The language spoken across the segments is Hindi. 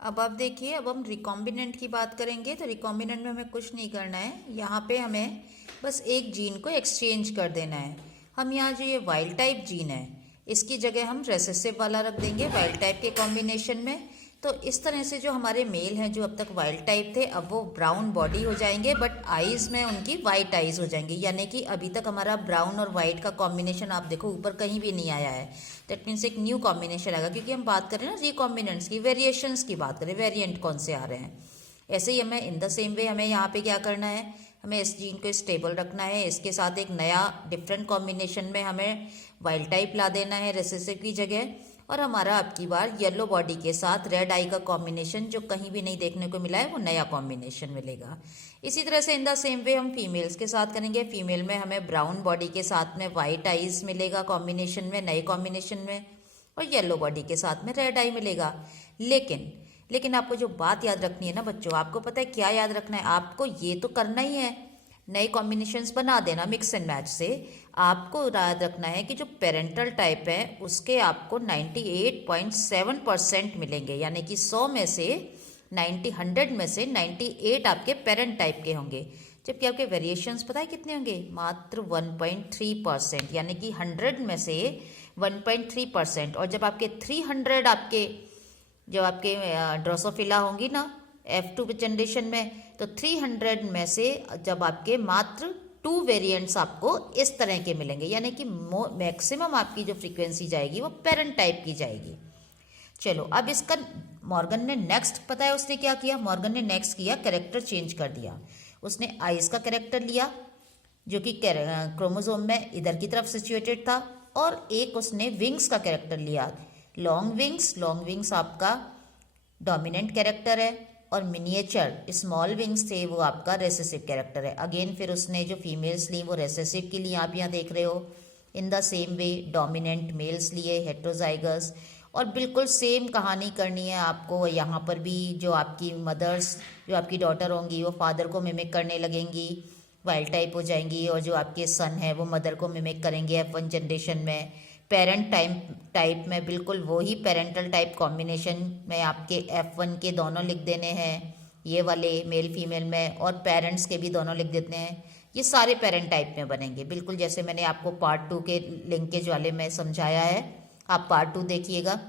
अब आप देखिए, अब हम रिकॉम्बिनेंट की बात करेंगे। तो रिकॉम्बिनेंट में हमें कुछ नहीं करना है, यहाँ पे हमें बस एक जीन को एक्सचेंज कर देना है। हम यहाँ जो ये वाइल्ड टाइप जीन है, इसकी जगह हम रेसेसिव वाला रख देंगे वाइल्ड टाइप के कॉम्बिनेशन में। तो इस तरह से जो हमारे मेल हैं जो अब तक वाइल्ड टाइप थे, अब वो ब्राउन बॉडी हो जाएंगे, बट आईज में उनकी वाइट आईज हो जाएंगी। यानी कि अभी तक हमारा ब्राउन और वाइट का कॉम्बिनेशन आप देखो ऊपर कहीं भी नहीं आया है। दैट मीन्स एक न्यू कॉम्बिनेशन आएगा, क्योंकि हम बात करें ना रिकॉम्बिनेंट्स की, वेरिएशंस की बात करें, वेरिएंट कौन से आ रहे हैं। ऐसे ही हमें इन द सेम वे हमें यहाँ पे क्या करना है, हमें इस जीन को स्टेबल रखना है। इसके साथ एक नया डिफरेंट कॉम्बिनेशन में हमें वाइल्ड टाइप ला देना है रेसेसिव की जगह। और हमारा अब की बार येलो बॉडी के साथ रेड आई का कॉम्बिनेशन जो कहीं भी नहीं देखने को मिला है, वो नया कॉम्बिनेशन मिलेगा। इसी तरह से इन द सेम वे हम फीमेल्स के साथ करेंगे। फीमेल में हमें ब्राउन बॉडी के साथ में वाइट आईज मिलेगा कॉम्बिनेशन में, नए कॉम्बिनेशन में, और येलो बॉडी के साथ में रेड आई मिलेगा। लेकिन आपको जो बात याद रखनी है ना बच्चों, आपको पता है क्या याद रखना है? आपको ये तो करना ही है, नए कॉम्बिनेशंस बना देना मिक्स एंड मैच से। आपको याद रखना है कि जो पेरेंटल टाइप है उसके आपको 98.7% मिलेंगे। यानी कि 100 में से 100 में से 98 आपके पेरेंट टाइप के होंगे। जबकि आपके वेरिएशंस पता है कितने होंगे? मात्र 1.3%, यानी कि 100 में से 1.3%। और जब आपके 300 आपके जो आपके ड्रोसोफिला होंगी ना F2 जनरेशन में, तो 300 में से जब आपके मात्र 2 वेरिएंट्स आपको इस तरह के मिलेंगे। यानी कि मैक्सिमम आपकी जो फ्रीक्वेंसी जाएगी वो पेरेंट टाइप की जाएगी। चलो, अब इसका मॉर्गन ने नेक्स्ट, पता है उसने क्या किया? मॉर्गन ने नेक्स्ट किया, कैरेक्टर चेंज कर दिया। उसने आइज का कैरेक्टर लिया जो कि क्रोमोसोम में इधर की तरफ सिचुएटेड था, और एक उसने विंग्स का कैरेक्टर लिया, लॉन्ग विंग्स आपका डोमिनेंट कैरेक्टर है, और मिनिएचर स्मॉल विंग्स थे वो आपका रेसेसिव कैरेक्टर है। अगेन फिर उसने जो फीमेल्स ली वो रेसेसिव की ली, आप यहाँ देख रहे हो। In the same way dominant males लिए हेट्रोजाइगस, और बिल्कुल सेम कहानी करनी है आपको यहाँ पर भी। जो आपकी मदर्स, जो आपकी डॉटर होंगी वो फादर को मिमिक करने लगेंगी, वाइल्ड टाइप हो जाएंगी, और जो आपके सन है वो मदर को मिमिक करेंगे F1 जनरेशन में। पेरेंट टाइप में बिल्कुल वही पेरेंटल टाइप कॉम्बिनेशन में आपके F1 के दोनों लिख देने हैं, ये वाले मेल फीमेल में, और पेरेंट्स के भी दोनों लिख देते हैं। ये सारे पेरेंट टाइप में बनेंगे, बिल्कुल जैसे मैंने आपको पार्ट 2 के लिंकेज वाले में समझाया है। आप पार्ट 2 देखिएगा।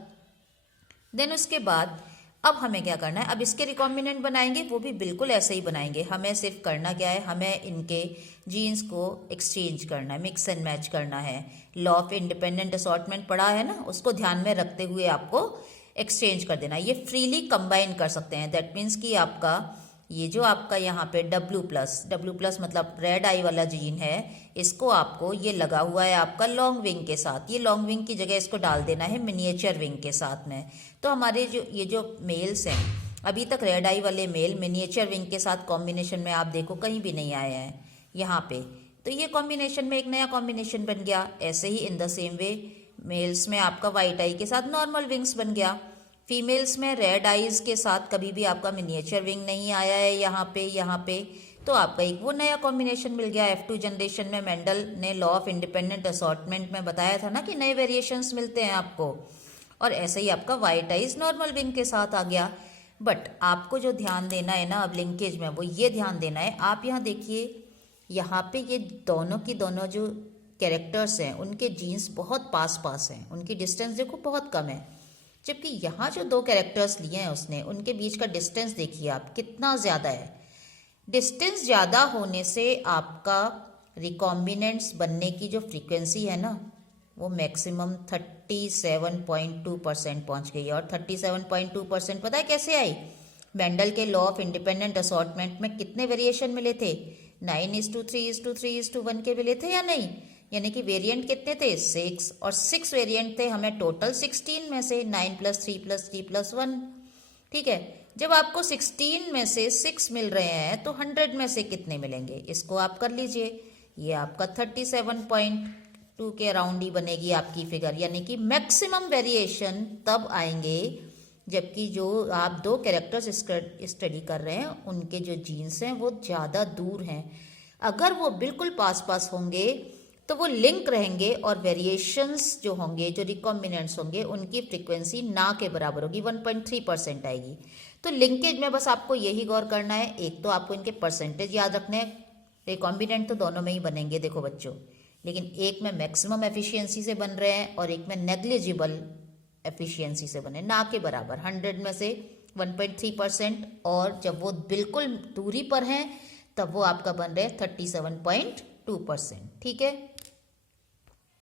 देन उसके बाद अब हमें क्या करना है, अब इसके रिकॉम्बिनेंट बनाएंगे, वो भी बिल्कुल ऐसे ही बनाएंगे। हमें सिर्फ करना क्या है, हमें इनके जीन्स को एक्सचेंज करना है, मिक्स एंड मैच करना है। लॉ ऑफ इंडिपेंडेंट असॉर्टमेंट पढ़ा है ना, उसको ध्यान में रखते हुए आपको एक्सचेंज कर देना है। ये फ्रीली कंबाइन कर सकते हैं। दैट मीन्स कि आपका ये जो आपका यहाँ पे W+ मतलब रेड आई वाला जीन है, इसको आपको ये लगा हुआ है आपका लॉन्ग विंग के साथ, ये लॉन्ग विंग की जगह इसको डाल देना है मिनिएचर विंग के साथ में। तो हमारे जो ये जो मेल्स हैं, अभी तक रेड आई वाले मेल मिनिएचर विंग के साथ कॉम्बिनेशन में आप देखो कहीं भी नहीं आए हैं यहाँ पे। तो ये कॉम्बिनेशन में एक नया कॉम्बिनेशन बन गया। ऐसे ही in the same way mails में आपका वाइट आई के साथ नॉर्मल विंग्स बन गया। फीमेल्स में रेड आईज के साथ कभी भी आपका मिनिएचर विंग नहीं आया है यहाँ पे, तो आपका एक वो नया कॉम्बिनेशन मिल गया। F2 जनरेशन में मेंडल ने लॉ ऑफ इंडिपेंडेंट असॉर्टमेंट में बताया था ना कि नए वेरिएशंस मिलते हैं आपको, और ऐसे ही आपका वाइट आइज नॉर्मल विंग के साथ आ गया। बट आपको जो ध्यान देना है ना अब लिंकेज में, वो ये ध्यान देना है, आप यहाँ देखिए, यहाँ पे ये दोनों की दोनों जो कैरेक्टर्स हैं उनके जीन्स बहुत पास हैं, उनकी डिस्टेंस देखो बहुत कम है। जबकि यहाँ जो 2 कैरेक्टर्स लिए हैं उसने, उनके बीच का डिस्टेंस देखिए आप कितना ज़्यादा है। डिस्टेंस ज़्यादा होने से आपका रिकॉम्बिनेंट्स बनने की जो फ्रीक्वेंसी है ना, वो मैक्सिमम 37.2% पहुँच गई है। और 37.2% पता है कैसे आई? मेंडल के लॉ ऑफ इंडिपेंडेंट असॉर्टमेंट में कितने वेरिएशन मिले थे? 9:3:3:1 के मिले थे या नहीं? यानी कि वेरिएंट कितने थे? 6, और 6 वेरिएंट थे हमें टोटल 16 में से, 9 + 3 + 3 + 1। ठीक है, जब आपको 16 में से 6 मिल रहे हैं तो 100 में से कितने मिलेंगे? इसको आप कर लीजिए, ये आपका 37.2 के अराउंड ही बनेगी आपकी फिगर। यानी कि मैक्सिमम वेरिएशन तब आएंगे जबकि जो आप 2 कैरेक्टर्स स्टडी कर रहे हैं उनके जो जीन्स हैं वो ज़्यादा दूर हैं। अगर वो बिल्कुल पास होंगे तो वो लिंक रहेंगे और वेरिएशंस जो होंगे, जो रिकॉम्बिनेंट्स होंगे, उनकी फ्रीक्वेंसी ना के बराबर होगी, 1.3% आएगी। तो लिंकेज में बस आपको यही गौर करना है, एक तो आपको इनके परसेंटेज याद रखने हैं, रिकॉम्बिनेंट तो दोनों में ही बनेंगे देखो बच्चों, लेकिन एक में मैक्सिमम एफिशिएंसी से बन रहे हैं और एक में नेग्लिजिबल एफिशिएंसी से बने, ना के बराबर। 100 में से 1.3%, और जब वो बिल्कुल दूरी पर हैं तब वो आपका बन रहे हैं 37.2%। ठीक है।